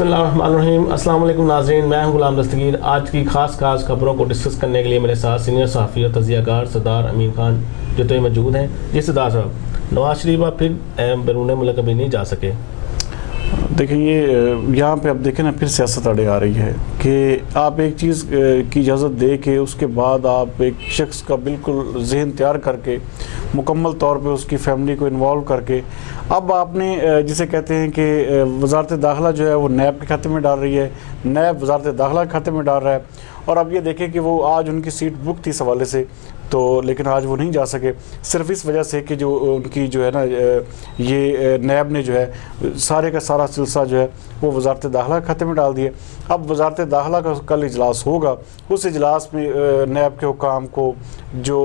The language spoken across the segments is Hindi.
बिस्मिल्लाहिर्रहमानिर्रहीम। अस्सलाम वालेकुम नाज़रीन, मैं हूं गुलाम दस्तगीर। आज की खास खबरों को डिस्कस करने के लिए मेरे साथ सीनियर सहाफ़ी और तज़कियाकार सरदार अमीन खान जो तो मौजूद हैं। जी सरदार साहब, नवाज शरीफ फिर बैरून मुल्क अभी नहीं जा सके। देखिए ये यहाँ पे अब देखें ना, फिर सियासत अड़े आ रही है कि आप एक चीज़ की इजाज़त दे के उसके बाद आप एक शख्स का बिल्कुल जहन तैयार करके मुकम्मल तौर पे उसकी फैमिली को इन्वॉल्व करके अब आपने जिसे कहते हैं कि वजारत दाखिला जो है वो नैब के खाते में डाल रही है, नैब वजारत दाखिला के खाते में डाल रहा है। और अब ये देखें कि वो आज उनकी सीट बुक थी इस हवाले से, तो लेकिन आज वो नहीं जा सके सिर्फ इस वजह से कि जो उनकी जो है ना ये नैब ने जो है सारे का सारा सिलसिला जो है वो वजारत दाखिला के खाते में डाल दिए। अब वजारत दाखिला का कल इजलास होगा, उस इजलास में नैब के हुकाम को, जो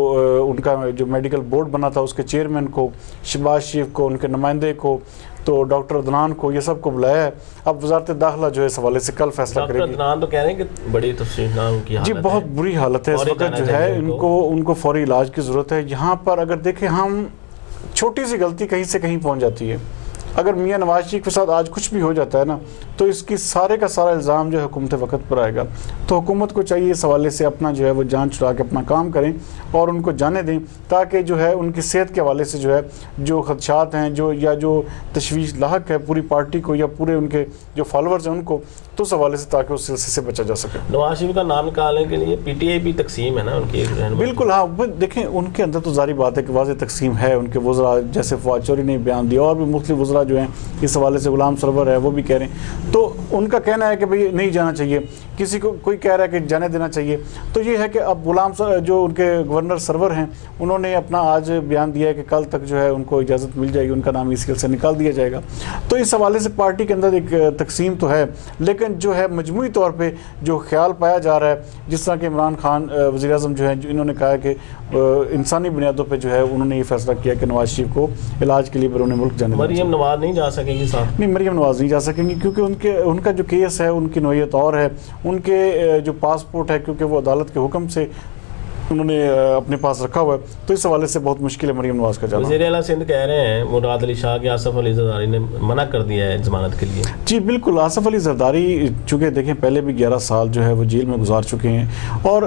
उनका जो मेडिकल बोर्ड बना था उसके चेयरमैन को, शहबाज शरीफ को, उनके नुमाइंदे को, तो डॉक्टर अदनान को, ये सब को बुलाया है। अब वजारत दाखिला जो है इस हवाले से कल फैसला करेगी। डॉक्टर अदनान तो कह रहे हैं कि बड़ी तफसीलात उनकी हालत जी बहुत बुरी हालत है इस वक्त जो है, उनको फौरी इलाज की ज़रूरत है। यहाँ पर अगर देखें हम, छोटी सी गलती कहीं से कहीं पहुँच जाती है। अगर मियाँ नवाज शरीफ के साथ आज कुछ भी हो जाता है ना, तो इसकी सारे का सारा इल्ज़ाम जो है हुकूमत वक्त पर आएगा। तो हुकूमत को चाहिए इस हवाले से अपना जो है वो जान छुड़ा के अपना काम करें और उनको जाने दें, ताकि जो है उनकी सेहत के हवाले से जो है जो खदशात हैं जो तशवीश लाहक है पूरी पार्टी को या पूरे उनके जो फॉलोअर्स हैं उनको, तो उस हवाले से ताकि उस सिलसिले से बचा जा सके। नवाज शरीफ का नाम निकालने के लिए PTI भी तकसीम है ना उनकी। बिल्कुल हाँ, देखें उनके अंदर तो जारी बात है कि वाज़ेह तकसीम है। उनके वज़रा जैसे फवाद चौधरी ने बयान दिया और भी मुख्तलिफ वज़रा जो हैं इस हवाले से, गुलाम सरवर है वो भी कह रहे हैं। तो उनका कहना है कि भाई नहीं जाना चाहिए, किसी को कोई कह रहा है कि जाने देना चाहिए। तो ये है कि अब गुलाम जो उनके गवर्नर सरवर हैं उन्होंने अपना आज बयान दिया है कि कल तक जो है उनको इजाज़त मिल जाएगी, उनका नाम ECL से निकाल दिया जाएगा। तो इस हवाले से पार्टी के अंदर एक तकसीम तो है, लेकिन जो है मजमूई तौर पर जो ख्याल पाया जा रहा है, जिस तरह के इमरान खान वज़ीर आज़म जो है इन्होंने कहा है कि इंसानी बुनियादों पर जो है उन्होंने ये फैसला किया कि नवाज शरीफ को इलाज के लिए बैरून मुल्क जाने। मरियम नवाज नहीं जा सकेंगी साहब? नहीं, मरियम नवाज नहीं जा सकेंगी क्योंकि उनका जो केस है उनकी नोयत और है, उनके जो पासपोर्ट है क्योंकि वो अदालत के हुक्म से उन्होंने अपने पास रखा हुआ है, तो इस हवाले से बहुत मुश्किल है मरियम नवाज का जाना। वज़ीर आला सिंध कह रहे हैं मुराद अली शाह के आसफ अली जरदारी ने मना कर दिया है जमानत के लिए। जी बिल्कुल, आसफ अली जरदारी चूँकि देखें पहले भी 11 साल जो है वो जेल में गुजार चुके हैं, और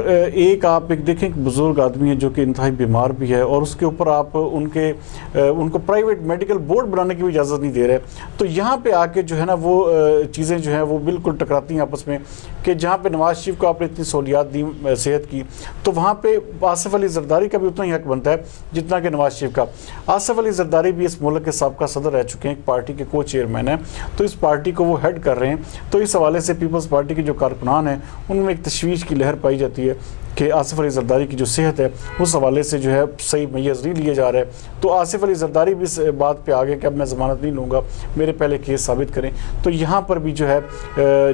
आप देखें एक बुज़ुर्ग आदमी है जो कि इंतहाई बीमार भी है, और उसके ऊपर आप उनको प्राइवेट मेडिकल बोर्ड बनाने की भी इजाज़त नहीं दे रहे। तो यहाँ पर आके जो है ना वो चीज़ें जो हैं वो बिल्कुल टकराती हैं आपस में, कि जहाँ पर नवाज शरीफ को आपने इतनी सहूलियात दी सेहत की, तो वहाँ पर आसिफ अली जरदारी का भी उतना ही हक बनता है जितना कि नवाज शरीफ का। आसिफ अली जरदारी भी इस मुल्क के साबका सदर रह चुके हैं, एक पार्टी के को चेयरमैन हैं, तो इस पार्टी को वो हेड कर रहे हैं। तो इस हवाले से पीपल्स पार्टी के जो कारकुनान हैं उनमें एक तशवीश की लहर पाई जाती है कि आसिफ अली जरदारी की जो सेहत है उस हवाले से जो है सही मैयज़ नहीं लिया जा रहा है। तो आसिफ अली जरदारी भी इस बात पे आ गए कि अब मैं ज़मानत नहीं लूँगा, मेरे पहले केस साबित करें। तो यहाँ पर भी जो है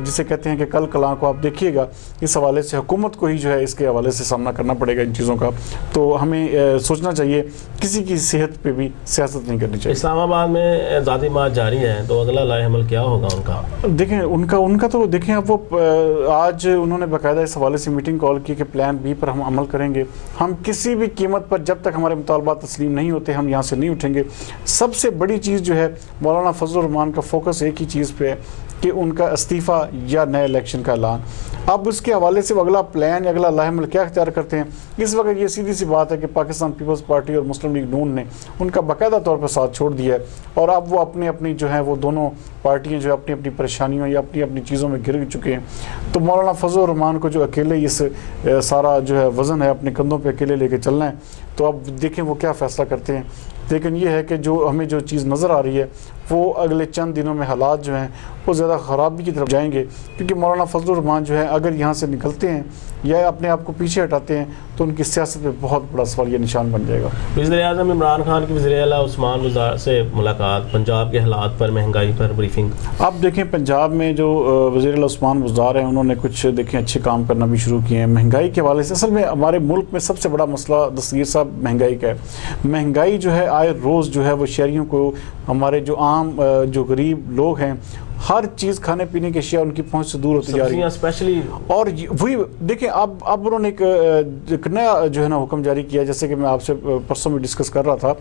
जिसे कहते हैं कि कल कलां को आप देखिएगा, इस हवाले से हुकूमत को ही जो है इसके हवाले से सामना करना पड़ेगा इन चीज़ों का। तो हमें सोचना चाहिए, किसी की सेहत पर भी सियासत नहीं करनी चाहिए। इस्लामाबाद में आज़ादी मार्च जारी है, तो अगला लाएहमल क्या होगा उनका? देखें उनका तो देखें अब वो आज उन्होंने बाकायदा इस हवाले से मीटिंग कॉल की कि प्लान बी पर हम अमल करेंगे, हम किसी भी कीमत पर जब तक हमारे मुतालबात तस्लीम नहीं होते हम यहाँ से नहीं उठेंगे। सबसे बड़ी चीज़ जो है मौलाना फजलुर रहमान का फोकस एक ही चीज़ पे है कि उनका इस्तीफ़ा या नए इलेक्शन का ऐलान। अब उसके हवाले से अगला प्लान या अगला लाहेमल क्या इख्तियार करते हैं, इस वक्त ये सीधी सी बात है कि पाकिस्तान पीपल्स पार्टी और मुस्लिम लीग नून ने उनका बाकायदा तौर पर साथ छोड़ दिया है, और अब वो अपनी जो है वो दोनों पार्टियां जो अपनी अपनी परेशानियों या अपनी अपनी चीज़ों में गिर चुके हैं। तो मौलाना फजलुर रहमान को जो अकेले इस सारा जो है वज़न है अपने कंधों पर अकेले लेके चलना है, तो अब देखें वो क्या फ़ैसला करते हैं। लेकिन ये है कि जो हमें जो चीज़ नज़र आ रही है वो अगले चंद दिनों में हालात जो हैं वो ज़्यादा ख़राबी की तरफ जाएंगे, क्योंकि मौलाना फजलुर रहमान जो है अगर यहाँ से निकलते हैं या अपने आप को पीछे हटाते हैं तो उनकी सियासत पे बहुत बड़ा सवाल ये निशान बन जाएगा। वज़ीर-ए-आज़म इमरान खान की वज़ीर-ए-आला उस्मान बुज़दार से मुलाकात, पंजाब के हालात पर, महंगाई पर ब्रीफिंग। आप देखें पंजाब में जो वज़ीर-ए-आला उस्मान बुज़दार हैं उन्होंने कुछ देखें अच्छे काम करना भी शुरू किए हैं महंगाई के हवाले से। असल में हमारे मुल्क में सबसे बड़ा मसला दस्तगीर साहब महंगाई का है। महंगाई जो है आए रोज़ जो है वो शहरियों को, हमारे जो आम जो गरीब लोग हैं हर चीज़ खाने पीने की अशिया उनकी पहुंच से दूर होती जा रही है स्पेशली। और वही देखिए, अब उन्होंने एक नया जो है ना हुक्म जारी किया, जैसे कि मैं आपसे परसों में डिस्कस कर रहा था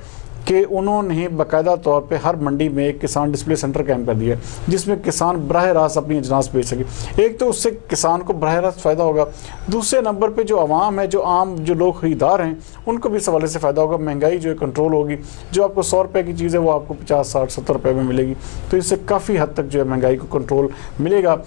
कि उन्होंने बाकायदा तौर पे हर मंडी में एक किसान डिस्प्ले सेंटर कायम कर दिया जिसमें किसान बराह रास्त अपनी अजनास बेच सके। एक तो उससे किसान को बराह रास्त फ़ायदा होगा, दूसरे नंबर पे जो आवाम है, जो आम जो लोग खरीदार हैं, उनको भी इस हवाले से फ़ायदा होगा। महंगाई जो है कंट्रोल होगी, जो आपको 100 रुपये की चीज़ है वो आपको 50, 60, 70 रुपये में मिलेगी। तो इससे काफ़ी हद तक जो है महंगाई को कंट्रोल मिलेगा।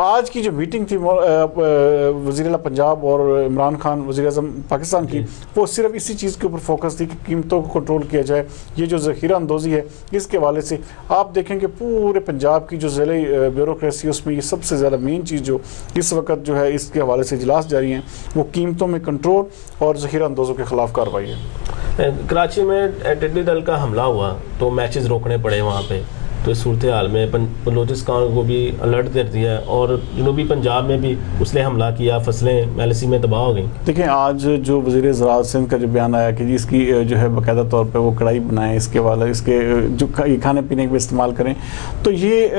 आज की जो मीटिंग थी वज़ीर आला पंजाब और इमरान खान वज़ीर आज़म पाकिस्तान की, वो सिर्फ इसी चीज़ के ऊपर फोकस थी कि कीमतों को कंट्रोल किया जाए। ये जो ज़ख़ीरा अंदोज़ी है, इसके हवाले से आप देखेंगे पूरे पंजाब की जो ज़िले ब्यूरोक्रेसी, उसमें ये सबसे ज़्यादा मेन चीज़ जो इस वक्त जो है इसके हवाले से इजलास जारी हैं, वो कीमतों में कंट्रोल और ज़ख़ीरा अंदोज़ों के ख़िलाफ़ कार्रवाई है। कराची में टिड्डी दल का हमला हुआ तो मैचेस रोकने पड़े वहाँ पे, तो इस सूरत हाल में बलूचिस्तान को भी अलर्ट दे दिया है और जनूबी पंजाब में भी उसने हमला किया, फसलें मैलसी में तबाह हो गई। देखिए, आज जो वज़ीर ज़राअत सिंध का जो बयान आया कि इसकी जो है बाकायदा तौर पे वो कढ़ाई बनाएं, इसके वाला इसके जो खाने पीने में इस्तेमाल करें, तो ये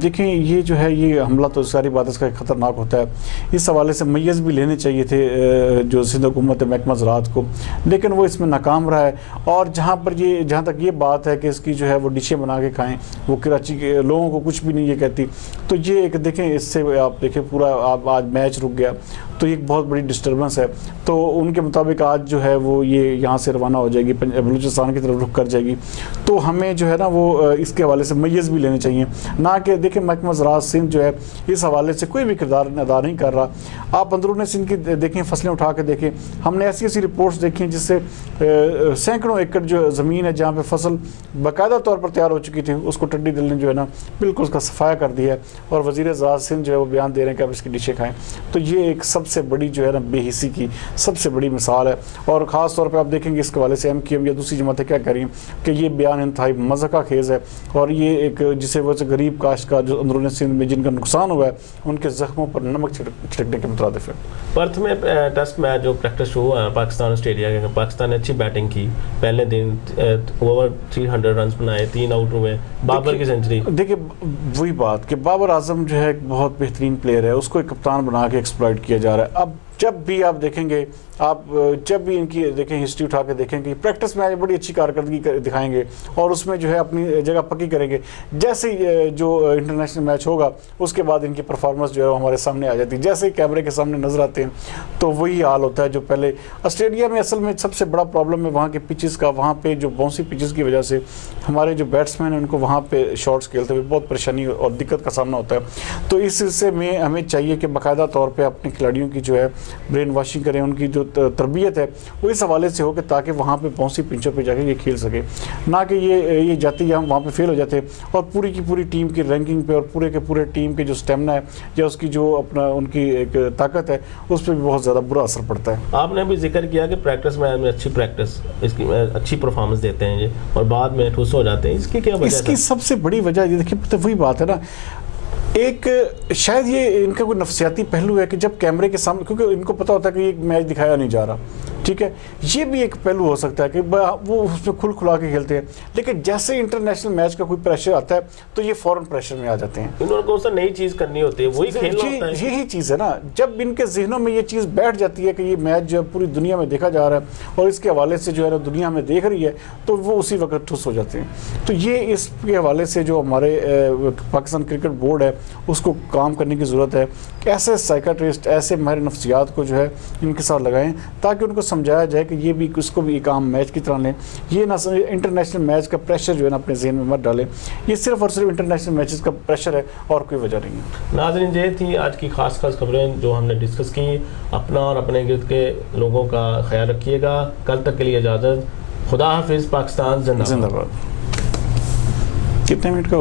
देखें, ये जो है ये हमला तो सारी बात इसका ख़तरनाक होता है। इस हवाले से मैयज़ भी लेने चाहिए थे जो सिंध हुकूमत महकमा ज़राअत को, लेकिन वो इसमें नाकाम रहा है। और जहाँ तक ये बात है कि इसकी जो है वो डिशें बना के खाएँ, वो कराची के लोगों को कुछ भी नहीं ये कहती, तो ये एक देखें, इससे आप देखें पूरा आज मैच रुक गया, तो ये एक बहुत बड़ी डिस्टर्बेंस है। तो उनके मुताबिक आज जो है वो ये यहाँ से रवाना हो जाएगी, बलूचिस्तान की तरफ रुख कर जाएगी। तो हमें जो है ना वो इसके हवाले से मैयज़ भी लेने चाहिए, ना कि देखें महकमा ज़राअत सिंध जो है इस हवाले से कोई भी किरदार अदा नहीं कर रहा। आप अंदरून सिंध की देखें, फसलें उठा के देखें, हमने ऐसी ऐसी रिपोर्ट्स देखी हैं जिससे सैकड़ों एकड़ जो ज़मीन है जहाँ पर फसल बाकायदा तौर पर तैयार हो चुकी थी, उसको टिड्डी दल ने जो है ना बिल्कुल उसका सफाया कर दिया है। और वज़ीर ज़राअत सिंध जो है वो बयान दे रहे हैं कि अब इसकी डिशें खाएँ। तो ये एक सबसे बड़ी जो है ना बेहिसी की सबसे बड़ी मिसाल है। और ख़ास तौर पे आप देखेंगे इसके वाले से MQM या दूसरी जमातें क्या कह रही हैं कि ये बयान इंतहाई मज़ाक़ा खेज़ है और ये एक जिसे वो गरीब काश्तकार जो अंदरून सिंध में जिनका नुकसान हुआ है उनके ज़ख्मों पर नमक छिड़कने के मुताबिक है। पर्थ में टेस्ट मैच जो प्रैक्टिस शुरू हुआ है पाकिस्तान ऑस्ट्रेलिया के, पाकिस्तान ने अच्छी बैटिंग की, पहले दिन ओवर 300 रन बनाए, 3 आउट हुए, बाबर की सेंचुरी। देखिए, वही बात कि बाबर आजम जो है एक बहुत बेहतरीन प्लेयर है, उसको एक कप्तान बना के एक्सप्लॉइट किया जा रहा है। अब जब भी आप देखेंगे, आप जब भी इनकी देखें हिस्ट्री उठा के देखेंगे, प्रैक्टिस में बड़ी अच्छी कारकर्दगी दिखाएंगे और उसमें जो है अपनी जगह पक्की करेंगे। जैसे ही जो इंटरनेशनल मैच होगा उसके बाद इनकी परफॉर्मेंस जो है हमारे सामने आ जाती है, जैसे ही कैमरे के सामने नजर आते हैं तो वही हाल होता है जो पहले ऑस्ट्रेलिया में। असल में सबसे बड़ा प्रॉब्लम है वहाँ के पिचेस का, वहाँ पे जो बाउंसी पिचेस की वजह से हमारे जो बैट्समैन हैं उनको वहाँ पे शॉट्स खेलते हुए बहुत परेशानी और दिक्कत का सामना होता है। तो इस सिलसिले में हमें चाहिए कि बाकायदा तौर पर अपने खिलाड़ियों की जो है ब्रेन वॉशिंग करें, उनकी जो तरबियत है वो इस हवाले से हो कि ताकि वहाँ पे बाउंसी पिंचों पे जाके ये खेल सके, ना कि ये जाते ही हम वहाँ पे फेल हो जाते और पूरी की पूरी टीम की रैंकिंग पे और पूरे के पूरे टीम के जो स्टेमिना है या उसकी जो अपना उनकी एक ताकत है उस पर भी बहुत ज़्यादा बुरा असर पड़ता है। आपने भी जिक्र किया कि प्रैक्टिस में अच्छी प्रैक्टिस इसकी अच्छी परफॉर्मेंस देते हैं ये और बाद में ठुस हो जाते हैं, इसकी क्या वजह है? इसकी सबसे बड़ी वजह ये देखिए, वही बात है ना, एक शायद ये इनका कोई नफसियाती पहलू है कि जब कैमरे के सामने, क्योंकि इनको पता होता है कि ये मैच दिखाया नहीं जा रहा, ठीक है, ये भी एक पहलू हो सकता है कि वो उसमें खुल खुला के खेलते हैं, लेकिन जैसे इंटरनेशनल मैच का कोई प्रेशर आता है तो ये फौरन प्रेशर में आ जाते हैं। इनको नई चीज़ करनी होती है, वही खेलना होता है। यही चीज़ है ना, जब इनके जहनों में ये चीज़ बैठ जाती है कि ये मैच जो पूरी दुनिया में देखा जा रहा है और इसके हवाले से जो है ना दुनिया में देख रही है, तो वो उसी वक्त ठुस हो जाते हैं। तो ये इसके हवाले से जो हमारे पाकिस्तान क्रिकेट बोर्ड है उसको काम करने की ज़रूरत है कि ऐसे साइकाट्रिस्ट, ऐसे माहिर नफ्सियात को जो है इनके साथ लगाएं ताकि उनको समझाया जाए कि ये भी इसको भी एक आम मैच की तरह लें। ये ना इंटरनेशनल मैच का प्रेशर जो है ना अपने जहन में मत डालें, ये सिर्फ और सिर्फ इंटरनेशनल मैचेस का प्रेशर है और कोई वजह नहीं है। नाज़रीन, ये थी आज की खास खबरें जो हमने डिस्कस की। अपना और अपने गिर्द के लोगों का ख्याल रखिएगा। कल तक के लिए इजाज़त। खुदा हाफिज़। पाकिस्तान जिंदाबाद। कितने मिनट का